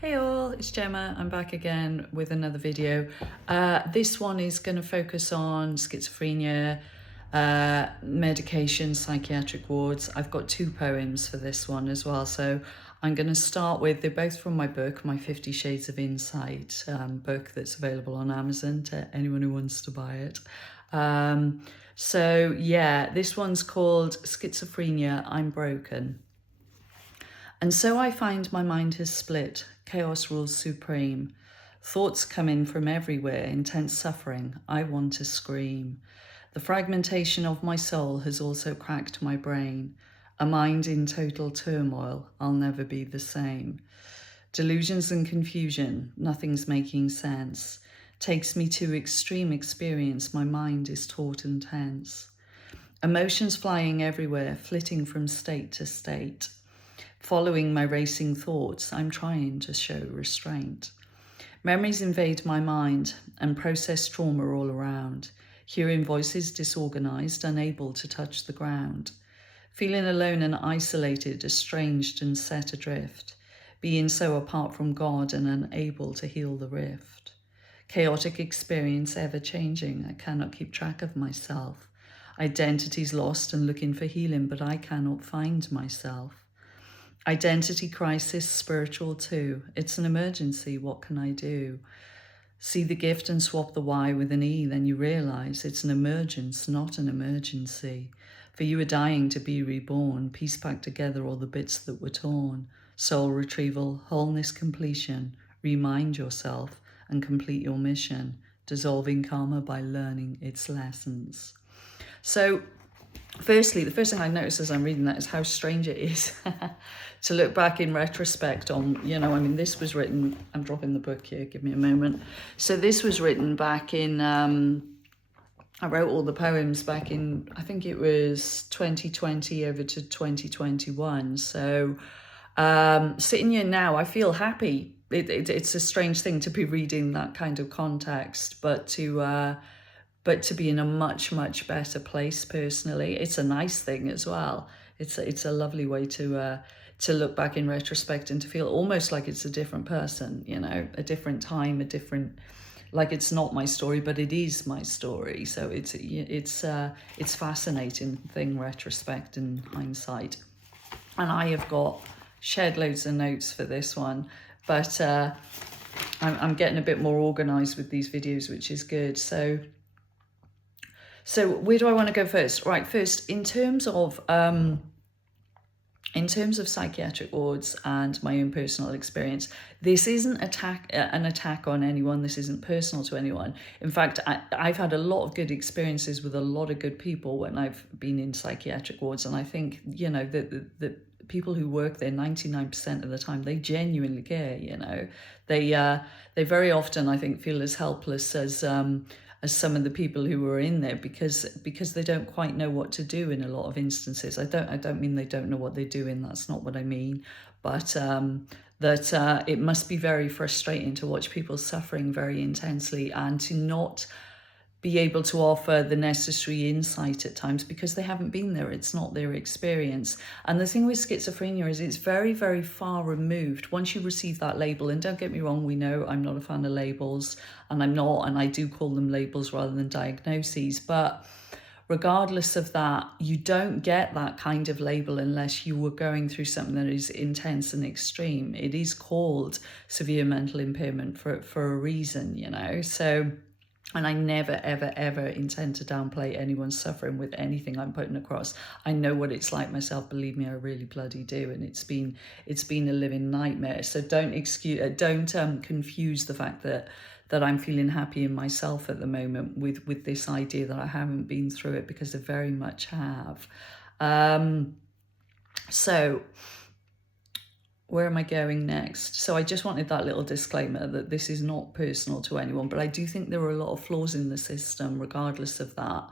Hey all, it's Gemma. I'm back again with another video. This one is going to focus on schizophrenia, medication, psychiatric wards. I've got two poems for this one as well. So I'm going to start with, they're both from my book, my 50 Shades of Insight book that's available on Amazon to anyone who wants to buy it. So yeah, this one's called Schizophrenia, I'm Broken. And so I find my mind has split, chaos rules supreme. Thoughts come in from everywhere, intense suffering, I want to scream. The fragmentation of my soul has also cracked my brain. A mind in total turmoil, I'll never be the same. Delusions and confusion, nothing's making sense. Takes me to extreme experience, my mind is taut and tense. Emotions flying everywhere, flitting from state to state. Following my racing thoughts, I'm trying to show restraint. Memories invade my mind and process trauma all around. Hearing voices disorganized, unable to touch the ground. Feeling alone and isolated, estranged and set adrift. Being so apart from God and unable to heal the rift. Chaotic experience ever changing, I cannot keep track of myself. Identity's lost and looking for healing, but I cannot find myself. Identity crisis, spiritual too. It's an emergency, what can I do? See the gift and swap the Y with an E, then you realize it's an emergence, not an emergency. For you are dying to be reborn, piece back together all the bits that were torn. Soul retrieval, wholeness completion. Remind yourself and complete your mission. Dissolving karma by learning its lessons. So, firstly, the first thing I notice as I'm reading that is how strange it is to look back in retrospect on, this was written, I'm dropping the book here, give me a moment. So this was written back in, I wrote all the poems back in, I think it was 2020 over to 2021. So sitting here now, I feel happy. It's a strange thing to be reading that kind of context, but to be in a much, much better place personally. It's a nice thing as well. It's a lovely way to look back in retrospect and to feel almost like it's a different person, a different time, like it's not my story, but it is my story. So it's fascinating thing, retrospect and hindsight. And I have got shed loads of notes for this one, but I'm getting a bit more organized with these videos, which is good. So where do I want to go first? Right, first, in terms of psychiatric wards and my own personal experience, this isn't an attack on anyone. This isn't personal to anyone. In fact, I've had a lot of good experiences with a lot of good people when I've been in psychiatric wards, and I think the people who work there 99% of the time, they genuinely care. They very often, I think, feel as helpless as some of the people who were in there because they don't quite know what to do in a lot of instances. I don't mean they don't know what they're doing. That's not what I mean. But that it must be very frustrating to watch people suffering very intensely and to not be able to offer the necessary insight at times because they haven't been there. It's not their experience. And the thing with schizophrenia is it's very, very far removed. Once you receive that label, and don't get me wrong, we know I'm not a fan of labels, and I do call them labels rather than diagnoses, but regardless of that, you don't get that kind of label unless you were going through something that is intense and extreme. It is called severe mental impairment for a reason, so. And I never, ever, ever intend to downplay anyone's suffering with anything I'm putting across. I know what it's like myself. Believe me, I really bloody do. And it's been a living nightmare. So don't confuse the fact that I'm feeling happy in myself at the moment with this idea that I haven't been through it, because I very much have. So where am I going next? So I just wanted that little disclaimer that this is not personal to anyone, but I do think there are a lot of flaws in the system regardless of that.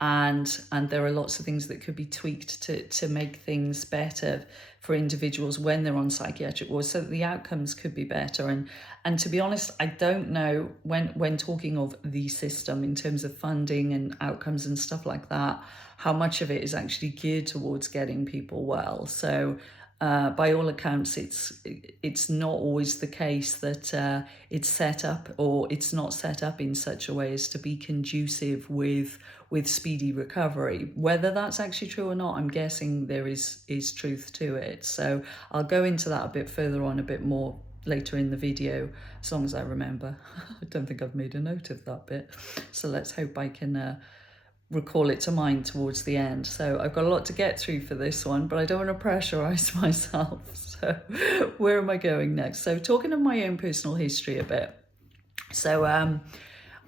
And there are lots of things that could be tweaked to make things better for individuals when they're on psychiatric wards so that the outcomes could be better. And to be honest, I don't know when talking of the system in terms of funding and outcomes and stuff like that, how much of it is actually geared towards getting people well. So By all accounts, it's not always the case that it's set up, or it's not set up in such a way as to be conducive with speedy recovery. Whether that's actually true or not, I'm guessing there is truth to it. So I'll go into that a bit further on, a bit more later in the video, as long as I remember. I don't think I've made a note of that bit, so let's hope I can recall it to mind towards the end. So I've got a lot to get through for this one, but I don't want to pressurize myself. So where am I going next? So talking of my own personal history a bit. So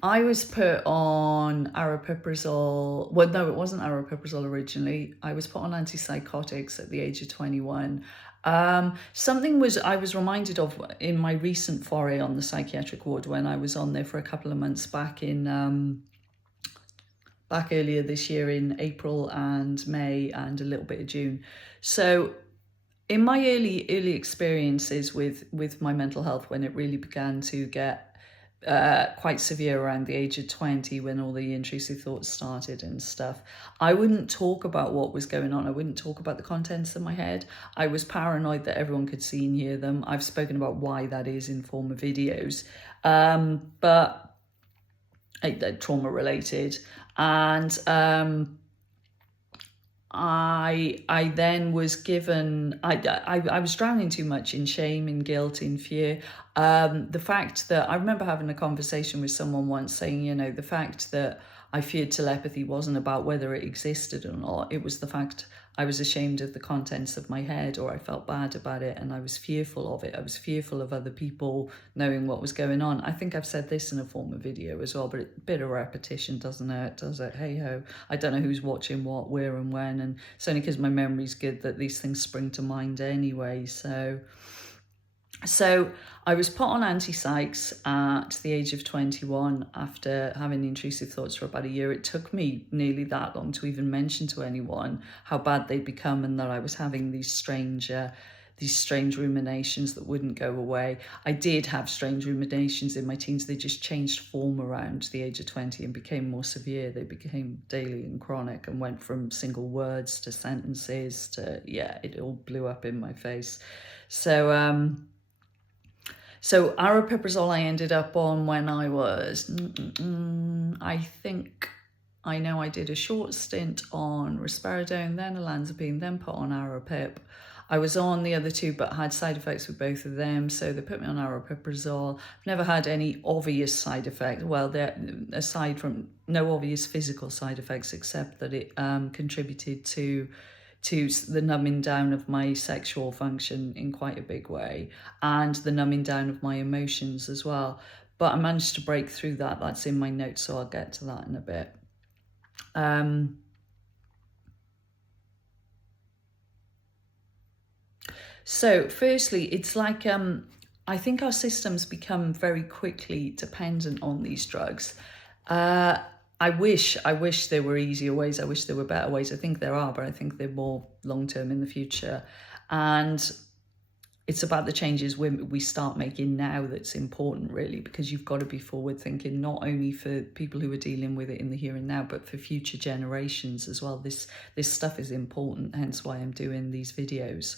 I was put on aripiprazole. Well, no, it wasn't aripiprazole originally. I was put on antipsychotics at the age of 21. I was reminded of in my recent foray on the psychiatric ward, when I was on there for a couple of months back earlier this year in April and May and a little bit of June. So in my early experiences with my mental health, when it really began to get quite severe around the age of 20, when all the intrusive thoughts started and stuff, I wouldn't talk about what was going on. I wouldn't talk about the contents of my head. I was paranoid that everyone could see and hear them. I've spoken about why that is in former videos, but trauma related. And I then was given, I was drowning too much in shame, in guilt, in fear. The fact that I remember having a conversation with someone once saying, you know, the fact that I feared telepathy wasn't about whether it existed or not. It was the fact I was ashamed of the contents of my head, or I felt bad about it, and I was fearful of it. I was fearful of other people knowing what was going on. I think I've said this in a former video as well, but a bit of repetition doesn't hurt, does it? Hey ho. I don't know who's watching what, where and when, and it's only because my memory's good that these things spring to mind anyway. So I was put on antipsychs at the age of 21 after having intrusive thoughts for about a year. It took me nearly that long to even mention to anyone how bad they'd become, and that I was having these strange ruminations that wouldn't go away. I did have strange ruminations in my teens. They just changed form around the age of 20 and became more severe. They became daily and chronic and went from single words to sentences to, yeah, it all blew up in my face. So aripiprazole I ended up on when I was, I know I did a short stint on risperidone, then olanzapine, then put on aripip. I was on the other two, but had side effects with both of them, so they put me on aripiprazole. I've never had any obvious side effects. Well, aside from no obvious physical side effects, except that it contributed to the numbing down of my sexual function in quite a big way, and the numbing down of my emotions as well. But I managed to break through that. That's in my notes, so I'll get to that in a bit. So firstly, it's like I think our systems become very quickly dependent on these drugs. I wish there were easier ways. I wish there were better ways. I think there are, but I think they're more long-term in the future. And it's about the changes we start making now that's important, really, because you've got to be forward thinking, not only for people who are dealing with it in the here and now, but for future generations as well. This stuff is important, hence why I'm doing these videos.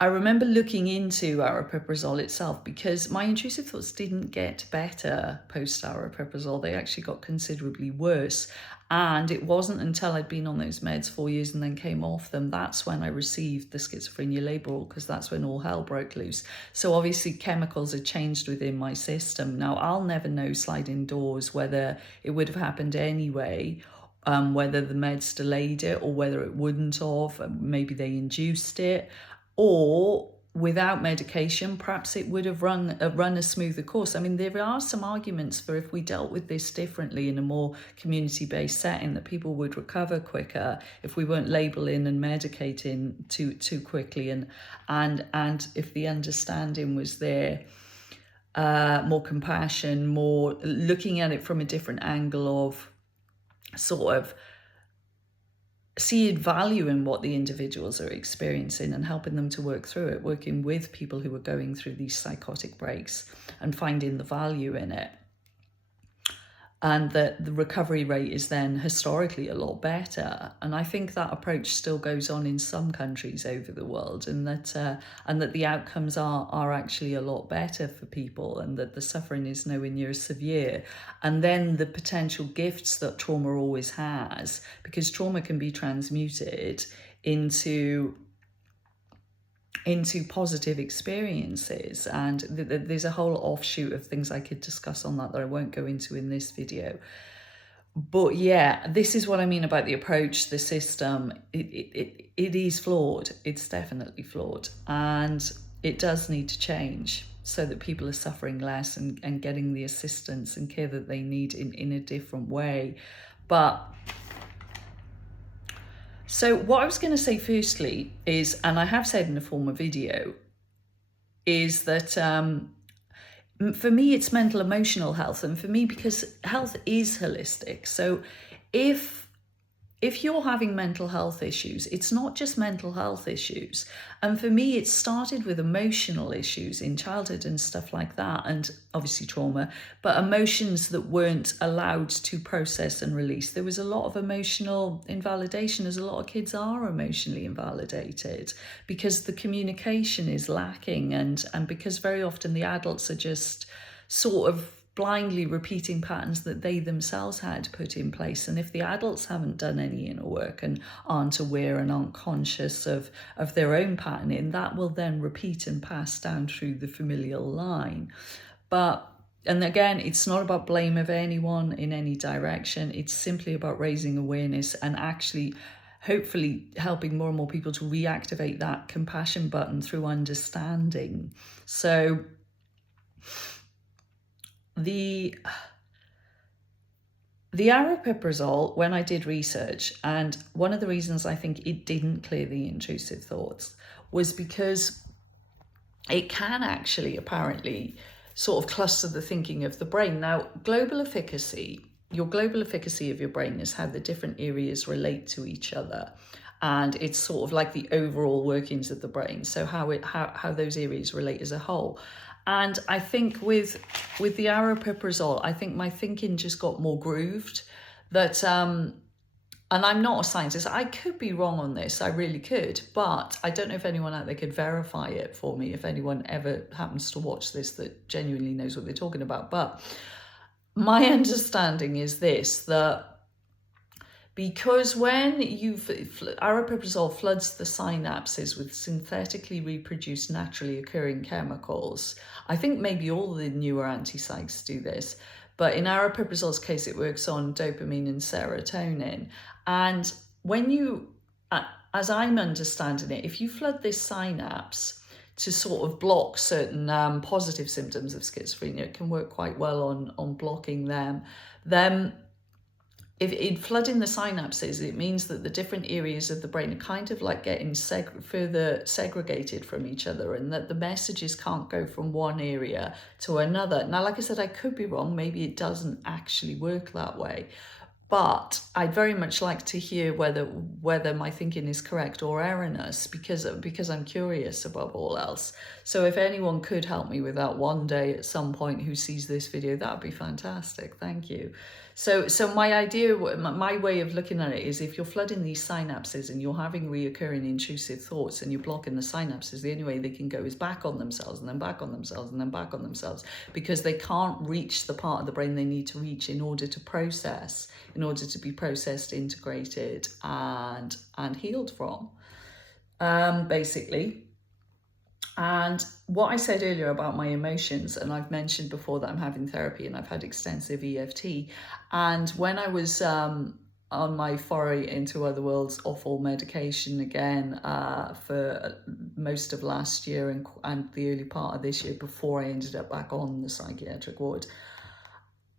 I remember looking into aripiprazole itself, because my intrusive thoughts didn't get better post aripiprazole. They actually got considerably worse. And it wasn't until I'd been on those meds 4 years and then came off them, that's when I received the schizophrenia label, because that's when all hell broke loose. So obviously chemicals had changed within my system. Now, I'll never know sliding doors whether it would have happened anyway, whether the meds delayed it or whether it wouldn't have. Maybe they induced it. Or without medication, perhaps it would have run a smoother course. I mean, there are some arguments for if we dealt with this differently in a more community-based setting, that people would recover quicker if we weren't labeling and medicating too quickly, and if the understanding was there, more compassion, more looking at it from a different angle of sort of seeing value in what the individuals are experiencing and helping them to work through it, working with people who are going through these psychotic breaks and finding the value in it. and that the recovery rate is then historically a lot better. And I think that approach still goes on in some countries over the world, and that the outcomes are actually a lot better for people, and that the suffering is nowhere near as severe. And then the potential gifts that trauma always has, because trauma can be transmuted into positive experiences, and there's a whole offshoot of things I could discuss on that I won't go into in this video. But yeah, this is what I mean about the approach, the system. It is flawed. It's definitely flawed, and it does need to change so that people are suffering less and getting the assistance and care that they need in a different way. But so what I was going to say firstly is, and I have said in a former video, is that for me it's mental emotional health, and for me, because health is holistic. So if you're having mental health issues, it's not just mental health issues. And for me, it started with emotional issues in childhood and stuff like that, and obviously trauma, but emotions that weren't allowed to process and release. There was a lot of emotional invalidation, as a lot of kids are emotionally invalidated, because the communication is lacking, and because very often the adults are just sort of blindly repeating patterns that they themselves had put in place. And if the adults haven't done any inner work and aren't aware and aren't conscious of their own patterning, that will then repeat and pass down through the familial line. And again, it's not about blame of anyone in any direction. It's simply about raising awareness and actually hopefully helping more and more people to reactivate that compassion button through understanding. So the aripiprazole, when I did research, and one of the reasons I think it didn't clear the intrusive thoughts was because it can actually apparently sort of cluster the thinking of the brain. Now, your global efficacy of your brain is how the different areas relate to each other. And it's sort of like the overall workings of the brain. So how those areas relate as a whole. And I think with the aripiprazole, I think my thinking just got more grooved. That and I'm not a scientist. I could be wrong on this. I really could. But I don't know if anyone out there could verify it for me, if anyone ever happens to watch this that genuinely knows what they're talking about. But my understanding is this, that because when aripiprazole floods the synapses with synthetically reproduced, naturally occurring chemicals, I think maybe all the newer antipsychs do this, but in aripiprazole's case, it works on dopamine and serotonin. And when you, as I'm understanding it, if you flood this synapse to sort of block certain positive symptoms of schizophrenia, it can work quite well on blocking them. Then if in flooding the synapses, it means that the different areas of the brain are kind of like getting further segregated from each other, and that the messages can't go from one area to another. Now, like I said, I could be wrong. Maybe it doesn't actually work that way. But I'd very much like to hear whether my thinking is correct or erroneous, because I'm curious above all else. So if anyone could help me with that one day at some point who sees this video, that would be fantastic. Thank you. So my idea, my way of looking at it is, if you're flooding these synapses and you're having reoccurring intrusive thoughts and you're blocking the synapses, the only way they can go is back on themselves and then back on themselves and then back on themselves, because they can't reach the part of the brain they need to reach in order to process, in order to be processed, integrated, and healed from, basically. And what I said earlier about my emotions, and I've mentioned before that I'm having therapy and I've had extensive EFT. And when I was on my foray into other worlds off all medication again for most of last year and the early part of this year, before I ended up back on the psychiatric ward,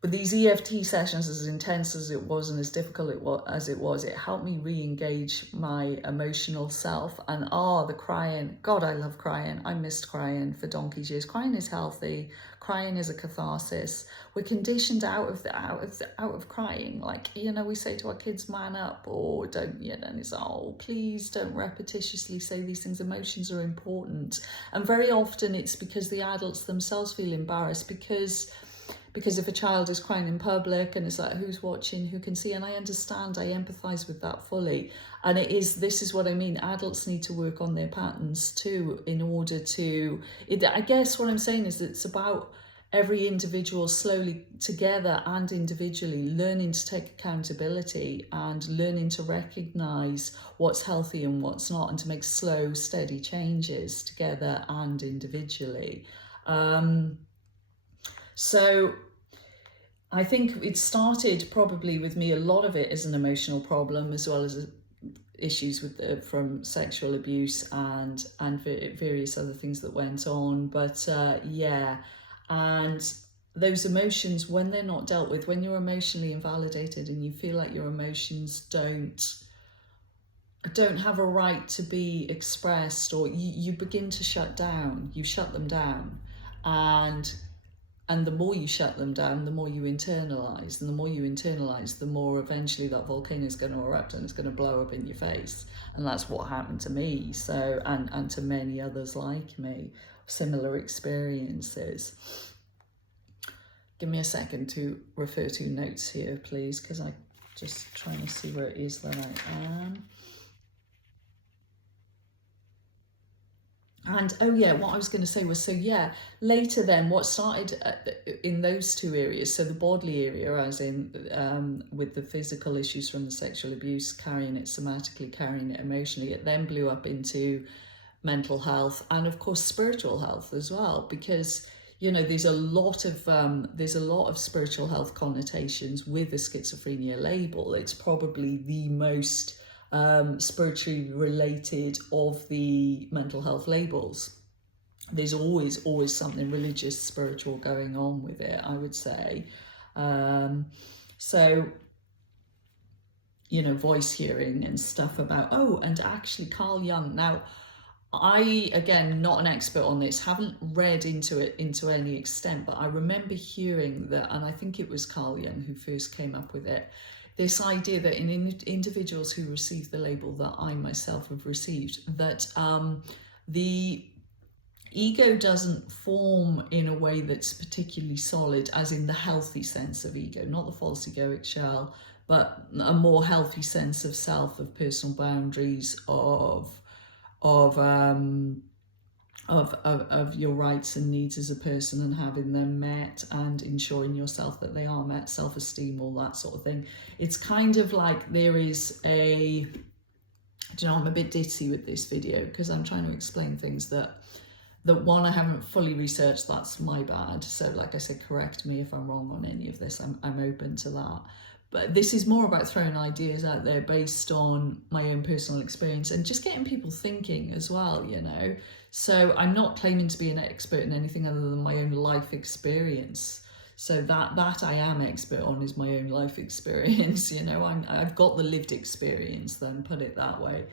these EFT sessions, as intense as it was and as difficult as it was, it helped me re-engage my emotional self. And the crying, God, I love crying. I missed crying for donkey's years. Crying is healthy. Crying is a catharsis. We're conditioned out of crying. Like, we say to our kids, man up, or don't, and it's, please don't repetitiously say these things. Emotions are important. And very often it's because the adults themselves feel embarrassed, because Because if a child is crying in public and it's like, who's watching, who can see? And I understand, I empathise with that fully. And this is what I mean, adults need to work on their patterns too in order to, I guess what I'm saying is it's about every individual slowly together and individually learning to take accountability and learning to recognise what's healthy and what's not, and to make slow, steady changes together and individually. So I think it started probably with me, a lot of it is an emotional problem, as well as issues with from sexual abuse and various other things that went on. But yeah, and those emotions, when they're not dealt with, when you're emotionally invalidated and you feel like your emotions don't have a right to be expressed, or you begin to shut down, you shut them down, and the more you shut them down, the more you internalise, and the more you internalise, the more eventually that volcano is going to erupt and it's going to blow up in your face. And that's what happened to me, so and to many others like me, similar experiences. Give me a second to refer to notes here, please, because I'm just trying to see where it is that I am. And oh yeah, what I was going to say was, so yeah, later then what started in those two areas, so the bodily area, as in with the physical issues from the sexual abuse, carrying it somatically, carrying it emotionally, it then blew up into mental health and of course spiritual health as well, because you know there's a lot of spiritual health connotations with the schizophrenia label. It's probably the most spiritually related of the mental health labels. There's always something religious, spiritual going on with it, I would say. So, you know, voice hearing and stuff about, oh, and actually Carl Jung. Now, I, again, not an expert on this, haven't read into it into any extent, but I remember hearing that, and I think it was Carl Jung who first came up with it, this idea that in individuals who receive the label that I myself have received, that the ego doesn't form in a way that's particularly solid, as in the healthy sense of ego, not the false egoic shell, but a more healthy sense of self, of personal boundaries, of your rights and needs as a person and having them met and ensuring yourself that they are met, self-esteem, all that sort of thing. It's kind of like there is a, you know, I'm a bit ditzy with this video because I'm trying to explain things that one, I haven't fully researched, that's my bad. So like I said, correct me if I'm wrong on any of this, I'm open to that. But this is more about throwing ideas out there based on my own personal experience and just getting people thinking as well, you know. So I'm not claiming to be an expert in anything other than my own life experience. So that I am expert on is my own life experience, you know. I've got the lived experience, then, put it that way.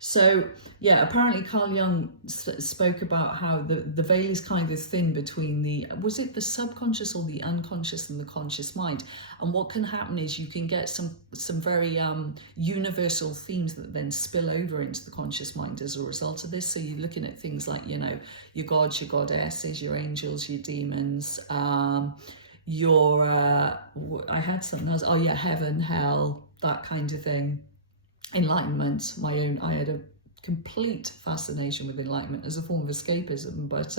So yeah, apparently Carl Jung spoke about how the veil is kind of thin between was it the subconscious or the unconscious and the conscious mind, and what can happen is you can get some very universal themes that then spill over into the conscious mind as a result of this. So you're looking at things like, you know, your gods, your goddesses, your angels, your demons, I had something else, oh yeah, heaven, hell, that kind of thing. Enlightenment, I had a complete fascination with enlightenment as a form of escapism, but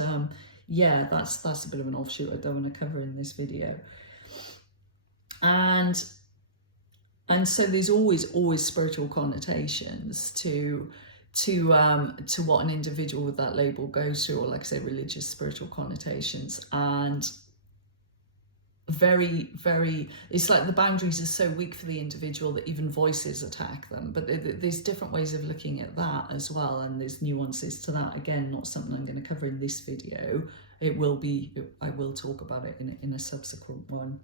yeah, that's a bit of an offshoot I don't want to cover in this video. And so there's always spiritual connotations to what an individual with that label goes through, or like I say, religious, spiritual connotations. And very, very, it's like the boundaries are so weak for the individual that even voices attack them. But there's different ways of looking at that as well, and there's nuances to that. Again, not something I'm going to cover in this video. I will talk about it in a subsequent one.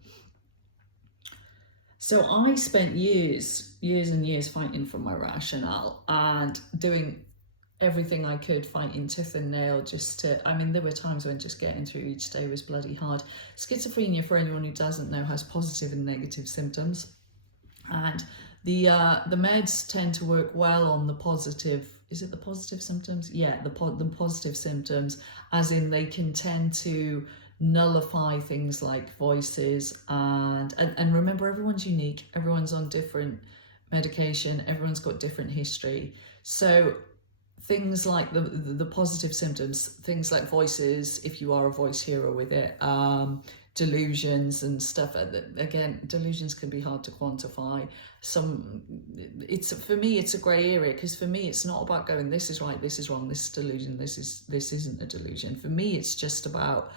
So I spent years and years fighting for my rationale and doing everything I could, fighting tooth and nail, just to, I mean, there were times when just getting through each day was bloody hard. Schizophrenia, for anyone who doesn't know, has positive and negative symptoms, and the meds tend to work well on the positive. Is it the positive symptoms? Yeah, the positive symptoms, as in they can tend to nullify things like voices, and remember, everyone's unique, everyone's on different medication, everyone's got different history. So things like the positive symptoms, things like voices, if you are a voice hearer with it, delusions and stuff. Again, delusions can be hard to quantify. It's, for me, it's a grey area, because for me, it's not about going, this is right, this is wrong, this is delusion, this isn't a delusion. For me, it's just about,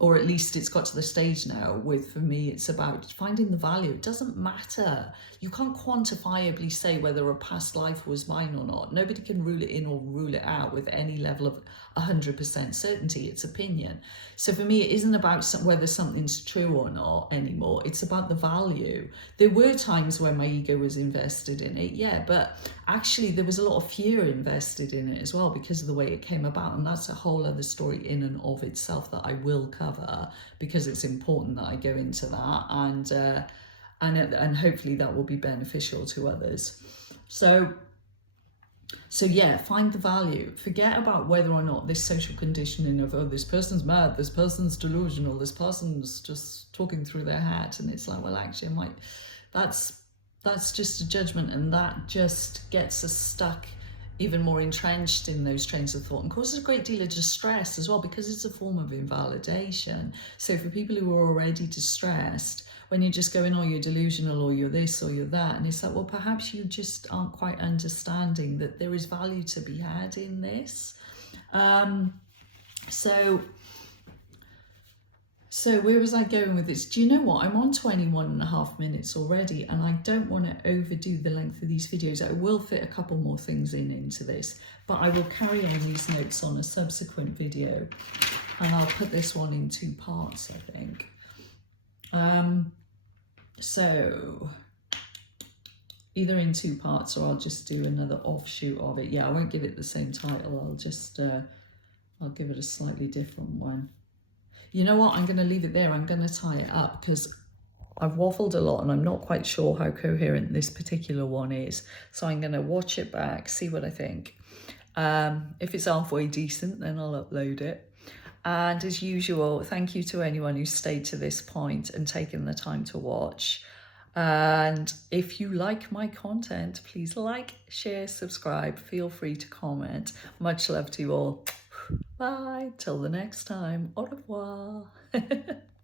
or at least it's got to the stage now with, for me, it's about finding the value. It doesn't matter. You can't quantifiably say whether a past life was mine or not. Nobody can rule it in or rule it out with any level of 100% certainty. It's opinion. So for me, it isn't about whether something's true or not anymore. It's about the value. There were times when my ego was invested in it, yeah, but actually there was a lot of fear invested in it as well, because of the way it came about. And that's a whole other story in and of itself that I will cover, because it's important that I go into that, and hopefully that will be beneficial to others. So yeah, find the value. Forget about whether or not this social conditioning of, oh, this person's mad, this person's delusional, this person's just talking through their hat. And it's like, well, actually, that's just a judgment, and that just gets us stuck, even more entrenched in those trains of thought, and causes a great deal of distress as well, because it's a form of invalidation. So for people who are already distressed, when you're just going, oh, you're delusional, or you're this, or you're that, and it's like, well, perhaps you just aren't quite understanding that there is value to be had in this. So where was I going with this? Do you know what? I'm on 21.5 minutes already, and I don't want to overdo the length of these videos. I will fit a couple more things into this, but I will carry on these notes on a subsequent video, and I'll put this one in 2 parts, I think. So either in 2 parts, or I'll just do another offshoot of it. Yeah, I won't give it the same title. I'll just, I'll give it a slightly different one. You know what? I'm going to leave it there. I'm going to tie it up, because I've waffled a lot and I'm not quite sure how coherent this particular one is. So I'm going to watch it back, see what I think. If it's halfway decent, then I'll upload it. And as usual, thank you to anyone who stayed to this point and taken the time to watch. And if you like my content, please like, share, subscribe. Feel free to comment. Much love to you all. Bye. Till the next time. Au revoir.